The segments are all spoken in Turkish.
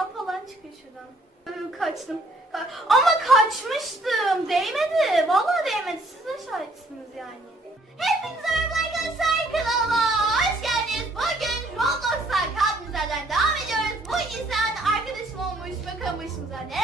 Yağ falan çıkıyor şuradan. Ee, kaçtım. Ka Ama kaçmıştım. Değmedi. Vallahi değmedi. Siz de şahitsiniz yani. Hepinize merhaba arkadaşlar kanalıma. Hoş geldiniz. Bugün Roblox'tan kaldığımız yerden devam ediyoruz. Bugün sen arkadaşım olmuş. Bakalım başımıza ne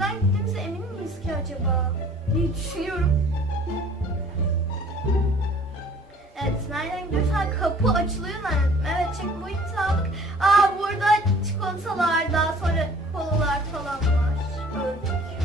buradan gittiğimize emin miyiz ki acaba diye düşünüyorum. Evet, nereden gidiyoruz? Kapı açılıyor nereden? Evet, checkpoint'i aldık. Aa, burada çikolatalar, daha sonra kolalar falan var. Öldük.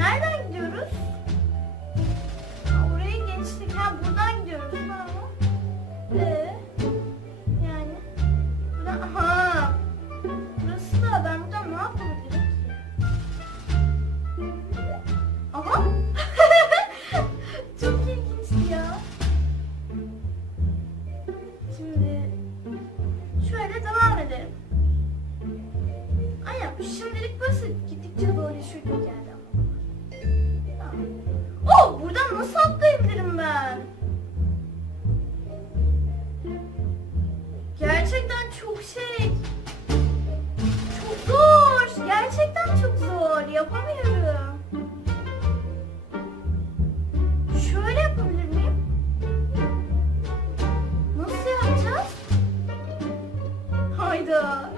Nereden çok şey. Çok zor. Gerçekten çok zor. Yapamıyorum. Şöyle yapabilir miyim? Nasıl yapacağız? Hayda.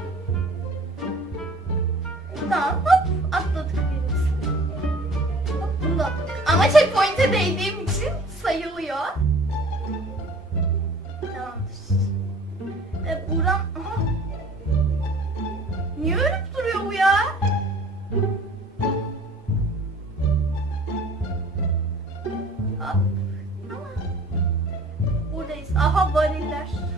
Buradan hop atladık birimiz. Hop bunu da atladık. Ama checkpoint'e değdiğim Aha variller.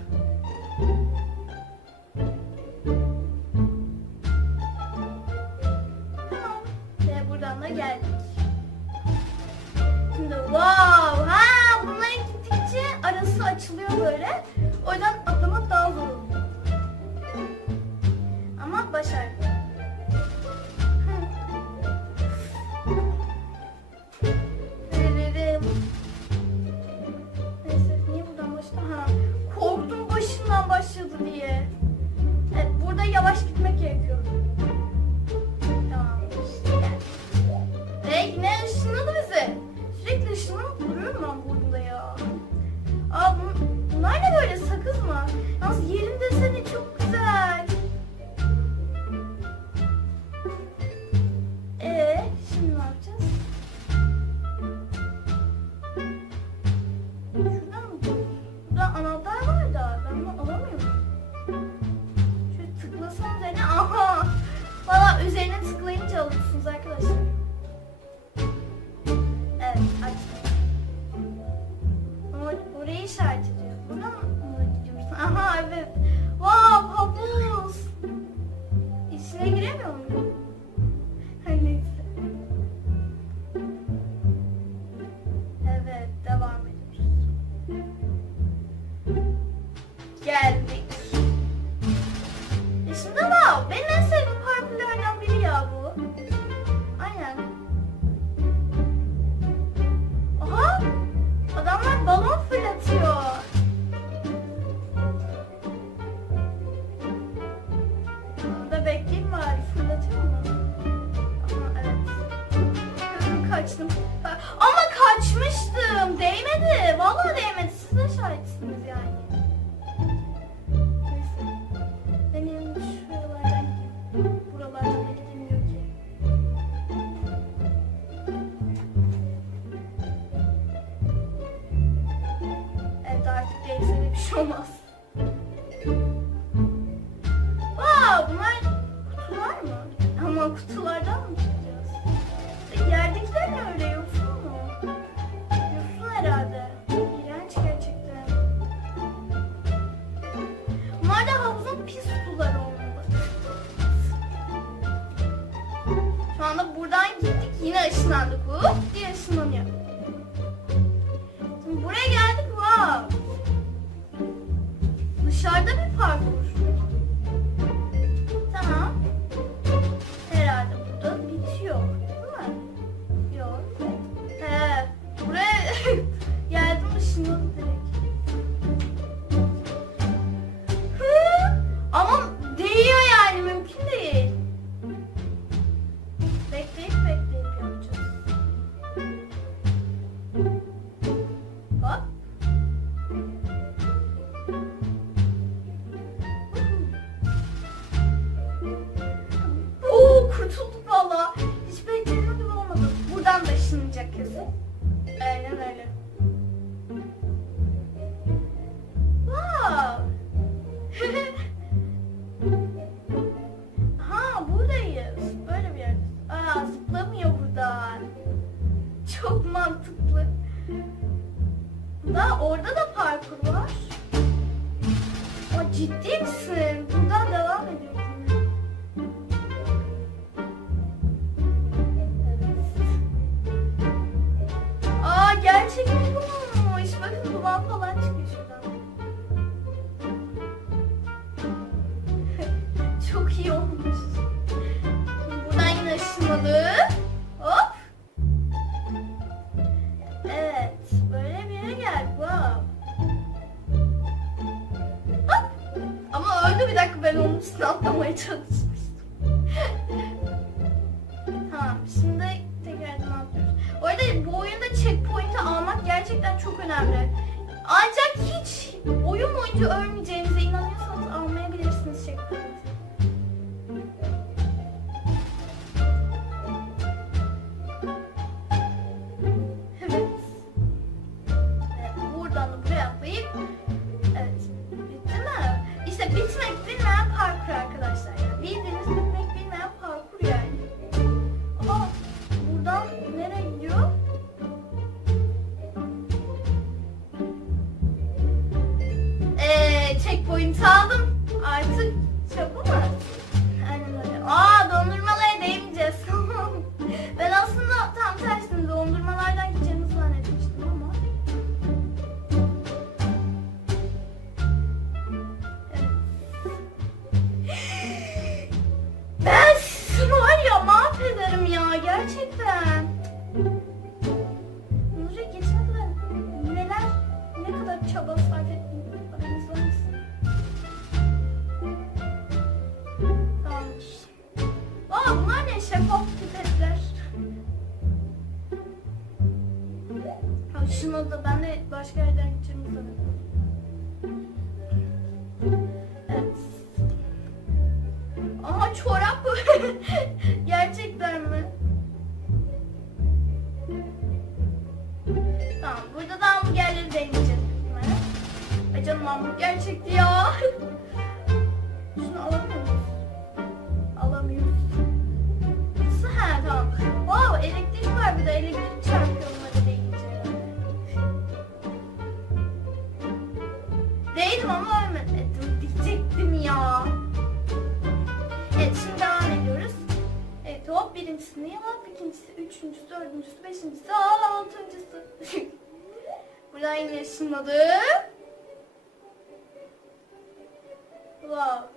Şurada bekleyeyim bari fırlatıyor mu? Ama evet. Kaçtım. Ama kaçmıştım. Değmedi. Vallahi değmedi. Siz de şahitsiniz yani. Neyse. Ben yanımda şuralardan gideyim. Buralardan gideyim. Dışarıda bir. Tamam. Çok mantıklı. Da orada da parkur var. Aa, ciddi misin? Buradan devam ediyorsun. Aa gerçekten bu olmuş. Bakın duman falan çıkıyor şuradan. Öldü bir dakika ben onun üstüne atlamaya çalışmıştım. tamam şimdi tekrardan atlıyoruz. Bu arada bu oyunda checkpoint'i almak gerçekten çok önemli. Ancak hiç oyun boyunca ölmeyeceğinize inanıyorsanız almayabilirsiniz checkpoint'i. Da ben de başka yerden gideceğimi sanırım. Evet. Aha çorap. Gerçekten mi? Tamam burada da hamburgerleri deneyeceğiz. Ay canım hamburger çekti ya. Değdim ama ölmedim diyecektim ya. Evet şimdi devam ediyoruz. Evet hop birincisini yap, ikincisi, üçüncüsü, dördüncüsü, beşincisi, aa, altıncısı. Buradan yine ışınladık. Wow.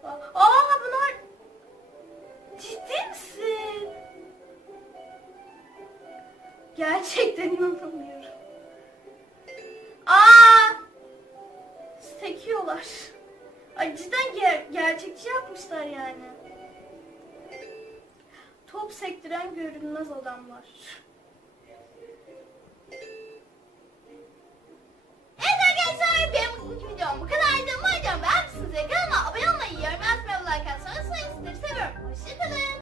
Wow. Aa bunlar ciddi misin? Gerçekten inanamıyorum. Sekiyorlar. Ay cidden ger- gerçekçi yapmışlar yani. Top sektiren görünmez adamlar. Evet arkadaşlar benim bugünkü videom bu kadardı. Umarım beğenmişsinizdir. Kanalıma abone olmayı, yorum yazmayı, like atmayı unutmayın. Sizleri seviyorum. Hoşçakalın.